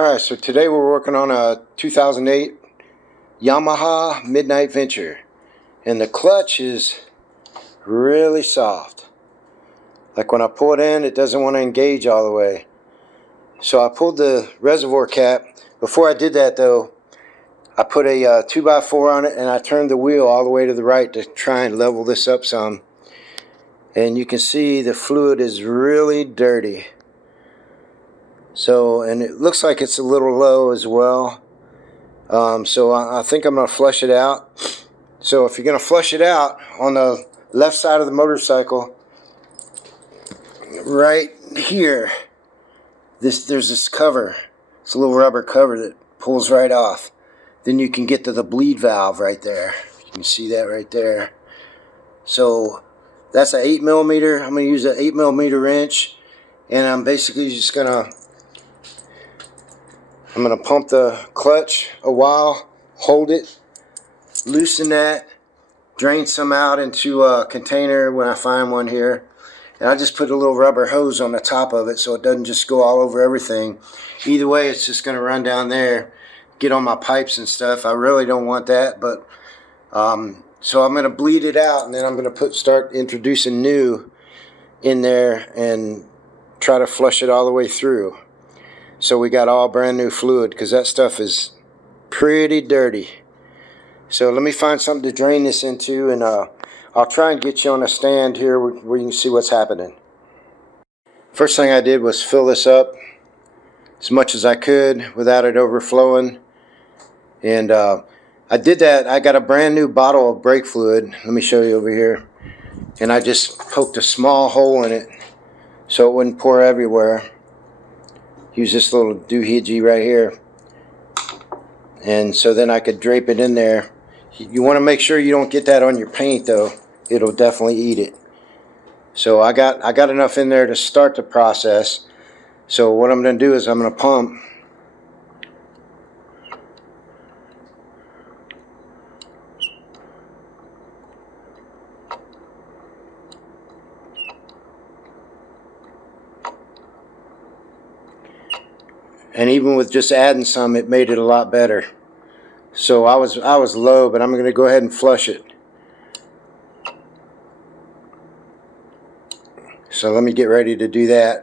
Alright, so today we're working on a 2008 Yamaha Midnight Venture, and the clutch is really soft. Like when I pull it in, it doesn't want to engage all the way. So I pulled the reservoir cap. Before I did that though, I put a 2x4 on it and I turned the wheel all the way to the right to try and level this up some. And you can see the fluid is really dirty. So, and it looks like it's a little low as well. So I think I'm going to flush it out. So if you're going to flush it out, on the left side of the motorcycle, right here, there's this cover. It's a little rubber cover that pulls right off. Then you can get to the bleed valve right there. You can see that right there. So that's an 8mm. I'm going to use an 8mm wrench, and I'm basically just going to pump the clutch a while, hold it, loosen that, drain some out into a container when I find one here, and I just put a little rubber hose on the top of it so it doesn't just go all over everything. Either way, it's just going to run down there, get on my pipes and stuff. I really don't want that, but so I'm going to bleed it out, and then I'm going to start introducing new in there and try to flush it all the way through. So we got all brand new fluid, because that stuff is pretty dirty. So let me find something to drain this into, and I'll try and get you on a stand here where you can see what's happening. First thing I did was fill this up as much as I could without it overflowing. And I did that. I got a brand new bottle of brake fluid. Let me show you over here. And I just poked a small hole in it so it wouldn't pour everywhere. Use this little doohickey right here, and so then I could drape it in there. You want to make sure you don't get that on your paint though. It'll definitely eat it. So I got enough in there to start the process. So what I'm going to do is I'm going to pump. And even with just adding some, it made it a lot better. So I was low, but I'm going to go ahead and flush it. So let me get ready to do that.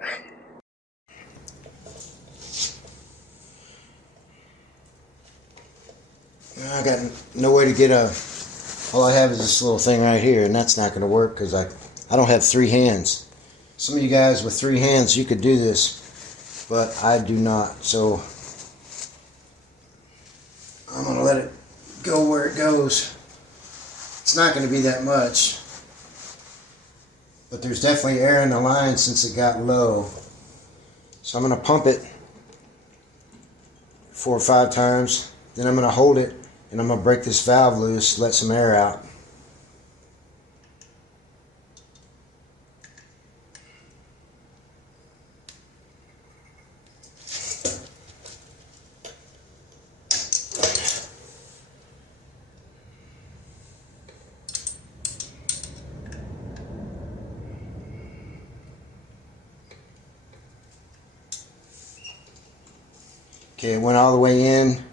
I got no way to get all I have is this little thing right here, and that's not going to work because I don't have 3 hands. Some of you guys with 3 hands, you could do this, but I do not. So I'm going to let it go where it goes. It's not going to be that much, but there's definitely air in the line since it got low. So I'm going to pump it 4 or 5 times. Then I'm going to hold it, and I'm going to break this valve loose, let some air out. Okay, it went all the way in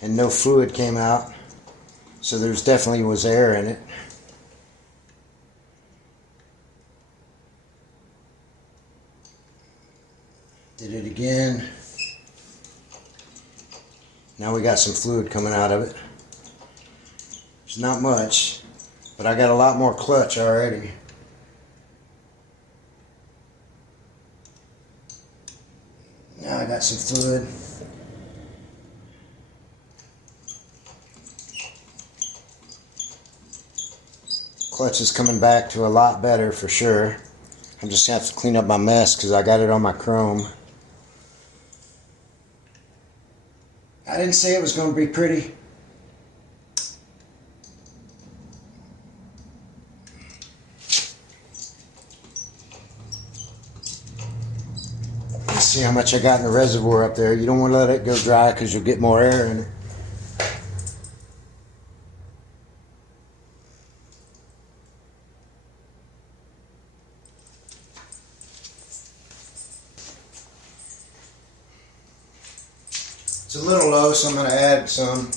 and no fluid came out, so there's definitely was air in it. Did it again. Now we got some fluid coming out of it. It's not much, but I got a lot more clutch already. Now I got some fluid. Clutch is coming back to a lot better for sure. I'm just going to have to clean up my mess because I got it on my chrome. I didn't say it was going to be pretty. Let's see how much I got in the reservoir up there. You don't want to let it go dry because you'll get more air in it. It's a little low, so I'm going to add some.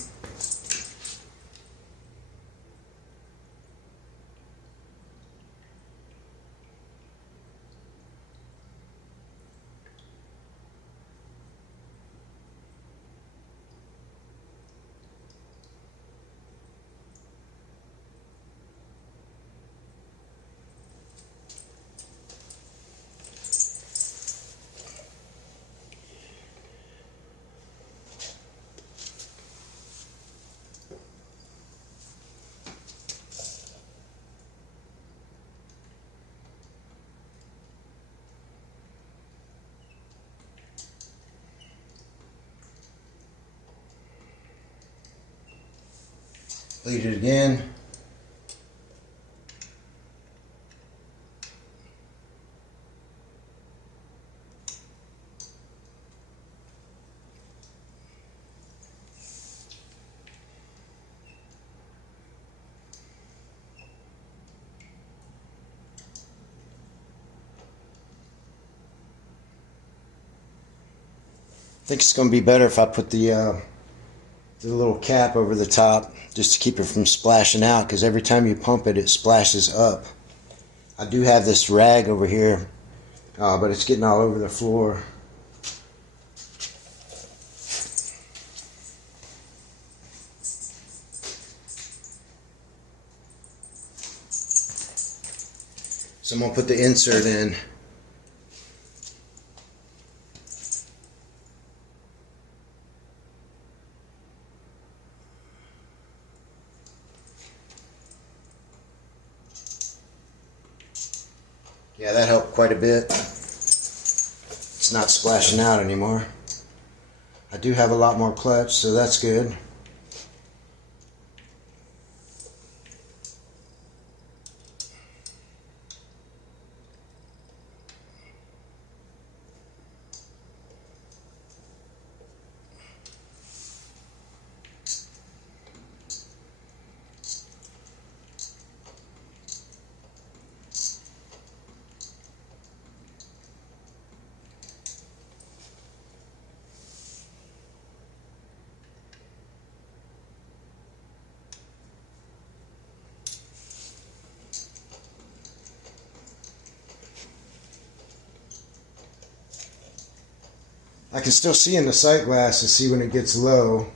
Bleed it again. I think it's going to be better if I put the little cap over the top just to keep it from splashing out, because every time you pump it, it splashes up. I do have this rag over here, but it's getting all over the floor. So I'm going to put the insert in. Yeah, that helped quite a bit. It's not splashing out anymore. I do have a lot more clutch, so that's good. I can still see in the sight glass to see when it gets low.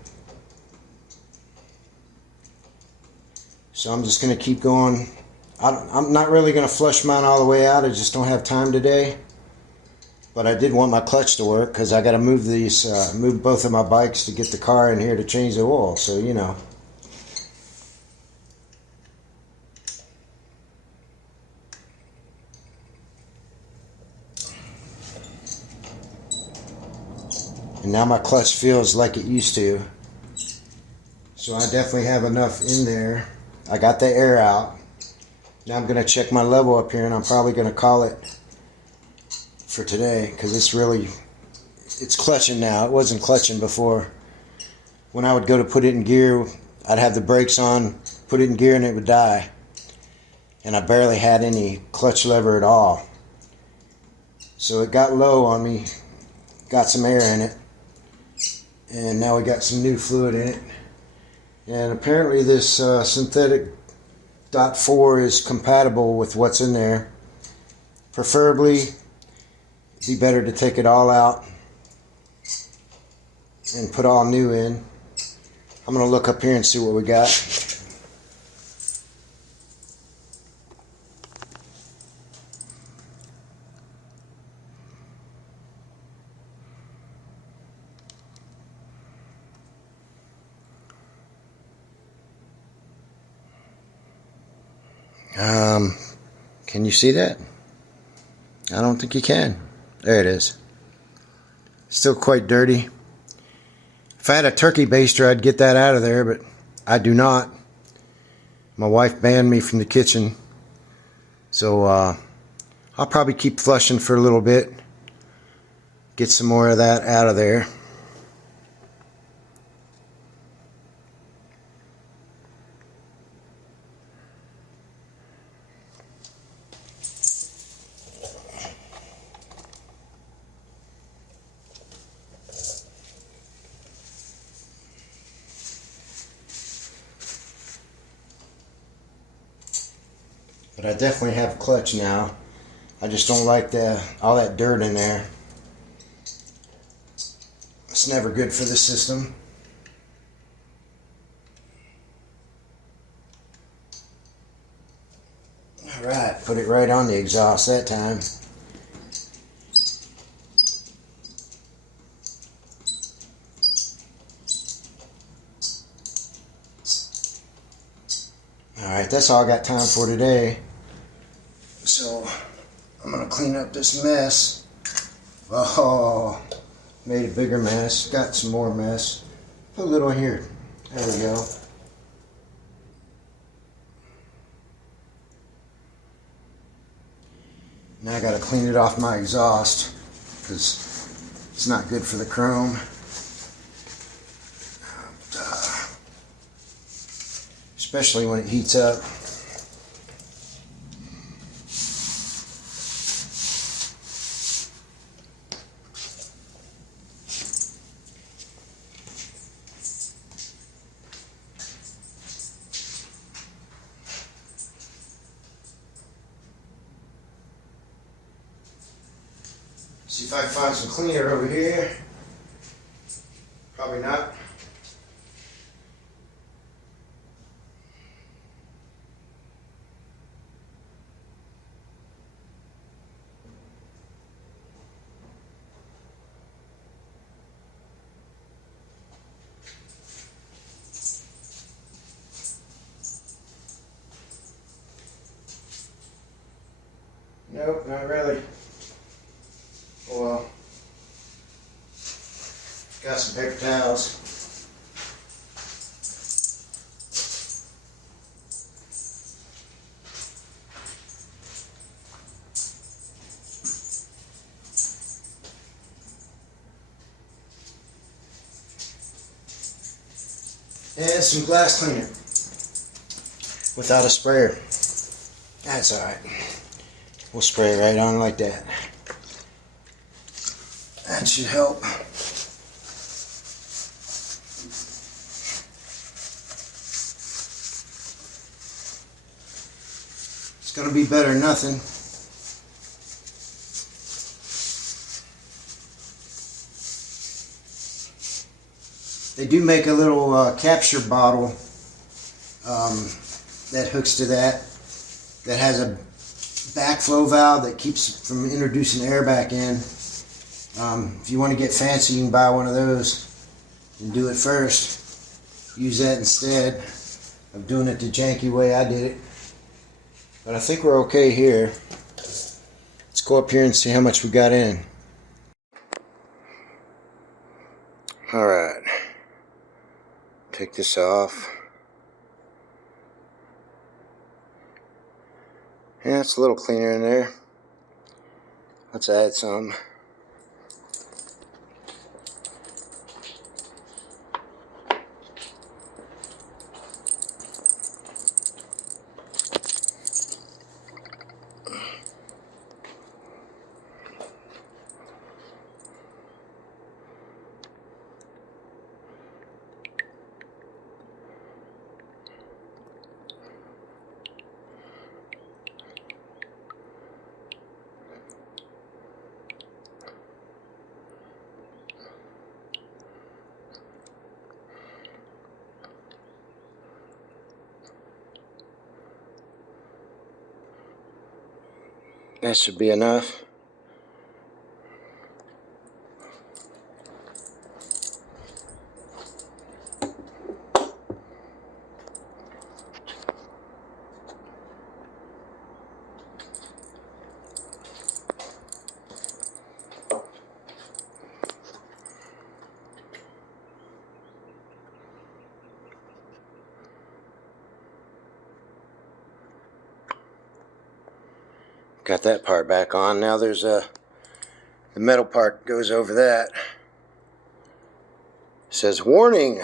So I'm just going to keep going. I'm not really going to flush mine all the way out. I just don't have time today. But I did want my clutch to work because I got to move move both of my bikes to get the car in here to change the oil. So, you know. And now my clutch feels like it used to. So I definitely have enough in there. I got the air out. Now I'm going to check my level up here, and I'm probably going to call it for today because it's clutching now. It wasn't clutching before. When I would go to put it in gear, I'd have the brakes on, put it in gear, and it would die. And I barely had any clutch lever at all. So it got low on me, got some air in it. And now we got some new fluid in it. And apparently this synthetic .4 is compatible with what's in there. Preferably, it'd be better to take it all out and put all new in. I'm going to look up here and see what we got. Can you see that? I don't think you can. There it is. Still quite dirty. If I had a turkey baster, I'd get that out of there, but I do not. My wife banned me from the kitchen. So I'll probably keep flushing for a little bit. Get some more of that out of there. But I definitely have a clutch now. I just don't like all that dirt in there. It's never good for the system. Alright, put it right on the exhaust that time. Alright, that's all I got time for today. So, I'm going to clean up this mess. Oh, made a bigger mess. Got some more mess. Put a little here. There we go. Now I got to clean it off my exhaust because it's not good for the chrome. Especially when it heats up. See if I can find some cleaner over here. Probably not. Nope, not really. Oh well. Got some paper towels. And some glass cleaner. Without a sprayer. That's alright. We'll spray it right on like that. That should help. It's going to be better than nothing. They do make a little capture bottle that hooks to that has a backflow valve that keeps from introducing air back in. If you want to get fancy, you can buy one of those and do it first. Use that instead of doing it the janky way I did it. But I think we're okay here. Let's go up here and see how much we got in. Alright. Take this off. Yeah, it's a little cleaner in there. Let's add some. That should be enough. Got that part back on. Now there's the metal part goes over that. It says, warning,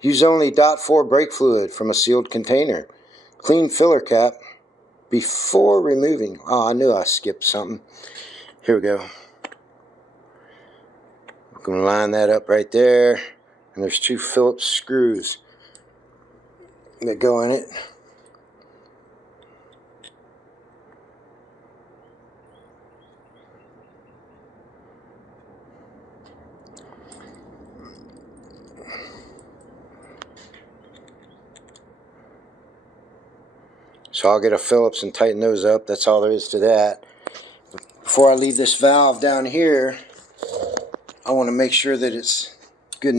use only .4 brake fluid from a sealed container. Clean filler cap before removing. Oh, I knew I skipped something. Here we go. I'm going to line that up right there. And there's 2 Phillips screws that go in it. So I'll get a Phillips and tighten those up. That's all there is to that. Before I leave this valve down here, I want to make sure that it's good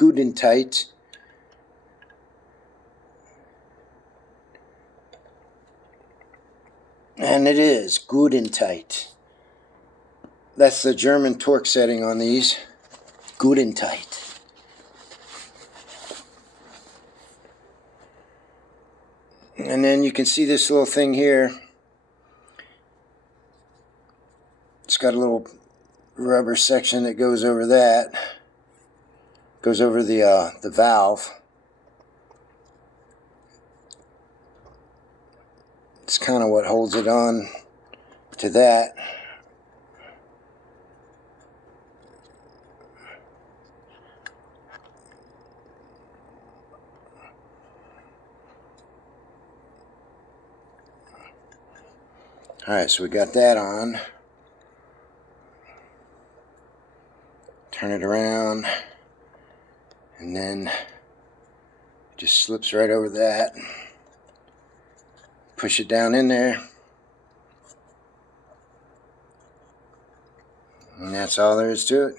and tight. And it is good and tight. That's the German torque setting on these. Good and tight. And then you can see this little thing here. It's got a little rubber section that goes over that. Goes over the valve. It's kind of what holds it on to that. Alright, so we got that on. Turn it around, and then just slips right over that. Push it down in there. And that's all there is to it.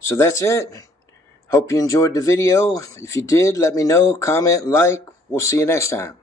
So that's it. Hope you enjoyed the video. If you did, let me know, comment, like. We'll see you next time.